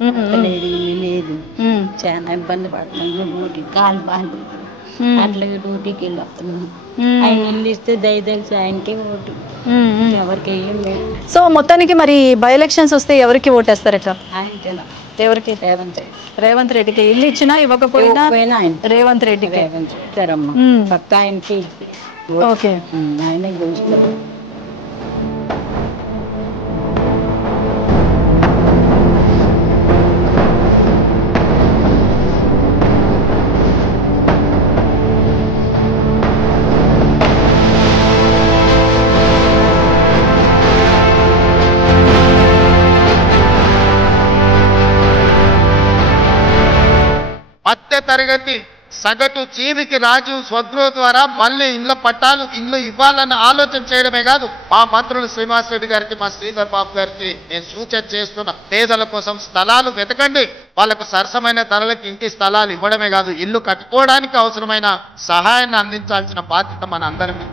లేదు లేదు చాలా ఇబ్బంది పడుతున్నాం. డ్యూటీ కాలు బాగా అట్లా డ్యూటీకి వెళ్ళొస్తున్నాం. ఆయన ఇల్లు ఇస్తే దయదలిసి ఆయనకే ఓటు, ఎవరికి ఏం లేదు. సో మొత్తానికి మరి బై ఎలక్షన్స్ వస్తే ఎవరికి ఓటేస్తారట? ఆయన ఎవరికి? రేవంత్ రెడ్డికి. ఇల్లు ఇచ్చినా ఇవ్వకపోయినా రేవంత్ రెడ్డికి ఇస్తారమ్మా. ఫస్ట్ ఆయనకి ఓకే. ఆయనే గెలుస్తారు. మధ్య తరగతి సగటు జీవికి రాజు స్వగృహ ద్వారా మళ్ళీ ఇళ్ళ పట్టాలు ఇల్లు ఇవ్వాలన్న ఆలోచన చేయడమే కాదు, మా మంత్రులు శ్రీనివాస్ రెడ్డి గారికి, మా శ్రీధర్ బాబు గారికి నేను సూచన చేస్తున్నా, పేదల కోసం స్థలాలు వెతకండి. వాళ్ళకు సరసమైన ధరలకు ఇంటి స్థలాలు ఇవ్వడమే కాదు, ఇల్లు కట్టుకోవడానికి అవసరమైన సహాయాన్ని అందించాల్సిన బాధ్యత మన అందరికీ.